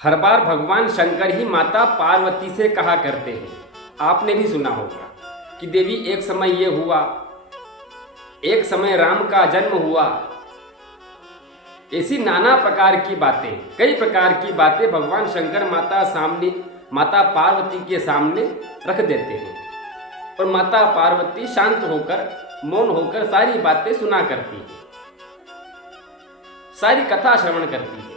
हर बार भगवान शंकर ही माता पार्वती से कहा करते हैं। आपने भी सुना होगा कि देवी एक समय ये हुआ, एक समय राम का जन्म हुआ। ऐसी नाना प्रकार की बातें, कई प्रकार की बातें भगवान शंकर माता पार्वती के सामने रख देते हैं और माता पार्वती शांत होकर, मौन होकर सारी बातें सुना करती है, सारी कथा श्रवण करती है।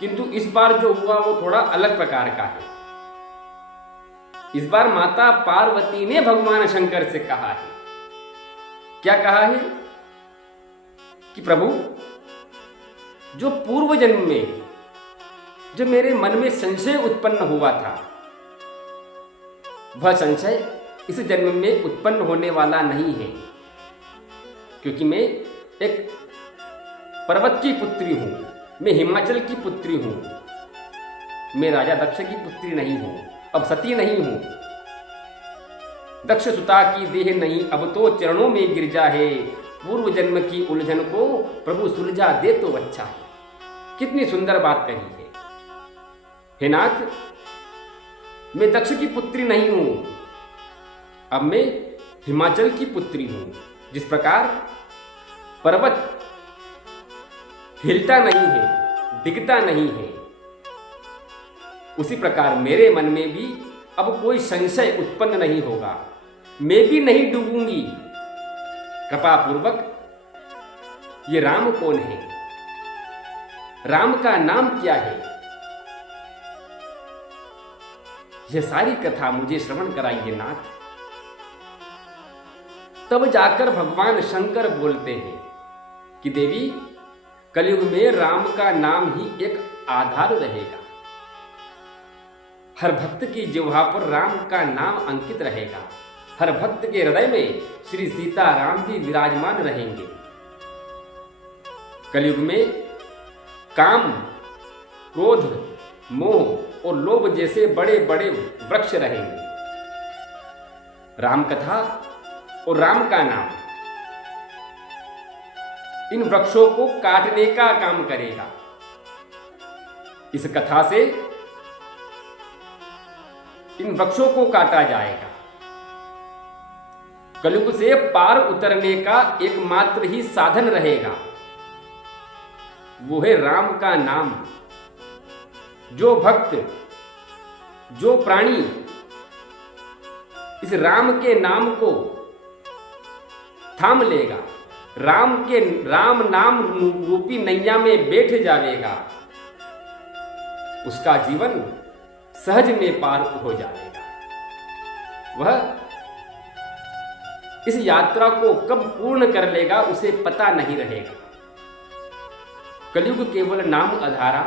किंतु इस बार जो हुआ वो थोड़ा अलग प्रकार का है। इस बार माता पार्वती ने भगवान शंकर से कहा है, क्या कहा है कि प्रभु, जो पूर्व जन्म में जो मेरे मन में संशय उत्पन्न हुआ था, वह संशय इस जन्म में उत्पन्न होने वाला नहीं है, क्योंकि मैं एक पर्वत की पुत्री हूं, मैं हिमाचल की पुत्री हूं, मैं राजा दक्ष की पुत्री नहीं हूं, अब सती नहीं हूं। दक्ष सुता की देह नहीं, अब तो चरणों में गिर जा है, पूर्व जन्म की उलझन को प्रभु सुलझा दे तो अच्छा है। कितनी सुंदर बात कही है। हे नाथ, मैं दक्ष की पुत्री नहीं हूं, अब मैं हिमाचल की पुत्री हूं। जिस प्रकार पर्वत हिलता नहीं है, डिगता नहीं है, उसी प्रकार मेरे मन में भी अब कोई संशय उत्पन्न नहीं होगा, मैं भी नहीं डूबूंगी। कृपा पूर्वक ये राम कौन है, राम का नाम क्या है, यह सारी कथा मुझे श्रवण कराइए नाथ। तब जाकर भगवान शंकर बोलते हैं कि देवी, कलयुग में राम का नाम ही एक आधार रहेगा। हर भक्त की जिह्वा पर राम का नाम अंकित रहेगा। हर भक्त के हृदय में श्री सीता राम जी विराजमान रहेंगे। कलयुग में काम, क्रोध, मोह और लोभ जैसे बड़े बड़े वृक्ष रहेंगे। राम कथा और राम का नाम इन वृक्षों को काटने का काम करेगा। इस कथा से इन वृक्षों को काटा जाएगा। कलयुग से पार उतरने का एकमात्र ही साधन रहेगा, वो है राम का नाम। जो भक्त, जो प्राणी इस राम के नाम को थाम लेगा, राम नाम रूपी नैया में बैठ जाएगा, उसका जीवन सहज में पार हो जाएगा। वह इस यात्रा को कब पूर्ण कर लेगा उसे पता नहीं रहेगा। कलयुग केवल नाम आधारा,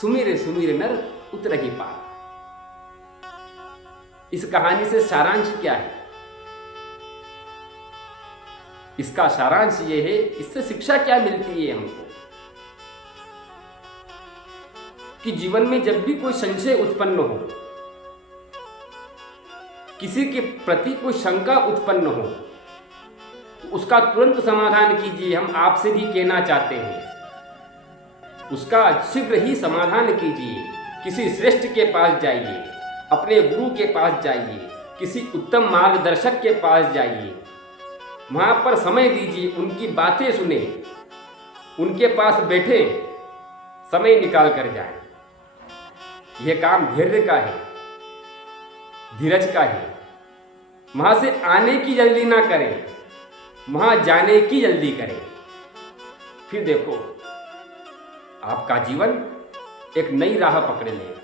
सुमिर सुमिर नर उतरहि पार। इस कहानी से सारांश क्या है? इसका सारांश यह है, इससे शिक्षा क्या मिलती है हमको, कि जीवन में जब भी कोई संशय उत्पन्न हो, किसी के प्रति कोई शंका उत्पन्न हो, तो उसका तुरंत समाधान कीजिए। हम आपसे भी कहना चाहते हैं, उसका शीघ्र ही समाधान कीजिए। किसी श्रेष्ठ के पास जाइए, अपने गुरु के पास जाइए, किसी उत्तम मार्गदर्शक के पास जाइए, वहां पर समय दीजिए, उनकी बातें सुने, उनके पास बैठे, समय निकाल कर जाए। यह काम धैर्य का है, धीरज का है। वहां से आने की जल्दी ना करें, वहां जाने की जल्दी करें। फिर देखो, आपका जीवन एक नई राह पकड़ लेगा।